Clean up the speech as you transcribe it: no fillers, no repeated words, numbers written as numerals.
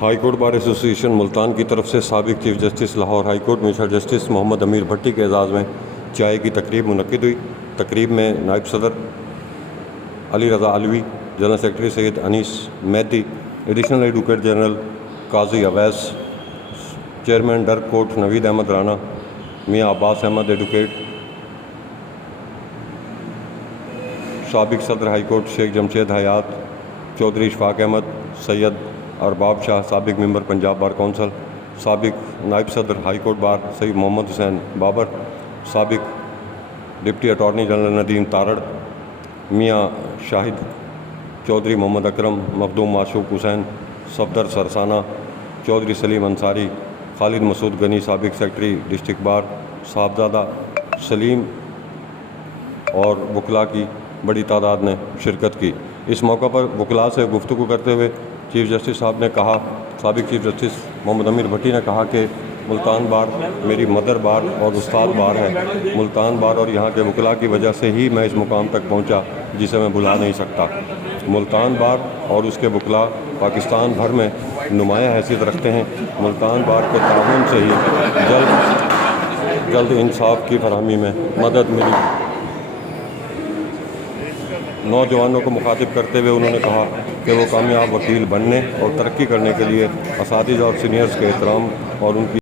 High court bar ایسوسی ایشن ملتان کی طرف سے سابق chief justice Lahore high court mister justice Muhammad Amir Bhatti کے اعزاز میں چائے کی تقریب منعقد ہوئی۔ تقریب میں نائب صدر علی رضا علوی، جنرل سیکرٹری سید انیس مہدی، ایڈیشنل ایڈوکیٹ جنرل قاضی اویس، چیئرمین ڈرگ کورٹ نوید احمد رانا، میاں عباس احمد ایڈوکیٹ، سابق صدر ہائی کورٹ شیخ جمشید حیات، چودھری اشفاق احمد، سید ارباب شاہ سابق ممبر پنجاب بار کونسل، سابق نائب صدر ہائی کورٹ بار سید محمد حسین بابر، سابق deputy attorney general Nadeem Tarar, میاں شاہد چودھری محمد اکرم، مخدوم معشوق حسین، صفدر سرسانہ، چودھری سلیم انصاری، خالد مسعود غنی سابق سیکرٹری ڈسٹرکٹ بار، صاحبزادہ سلیم اور وکلاء کی بڑی تعداد نے شرکت کی۔ اس موقع پر وکلاء سے گفتگو کرتے ہوئے چیف جسٹس صاحب نے کہا، سابق چیف جسٹس محمد امیر بھٹی نے کہا کہ ملتان بار میری مدر بار اور استاد بار ہے۔ ملتان بار اور یہاں کے وکلاء کی وجہ سے ہی میں اس مقام تک پہنچا جسے میں بھلا نہیں سکتا۔ ملتان بار اور اس کے وکلاء پاکستان بھر میں نمایاں حیثیت رکھتے ہیں۔ ملتان بار کے تعاون سے ہی جلد انصاف کی فراہمی میں مدد ملی۔ نوجوانوں کو مخاطب کرتے ہوئے انہوں نے کہا کہ وہ کامیاب وکیل بننے اور ترقی کرنے کے لیے اساتذہ اور سینئرز کے احترام اور ان کی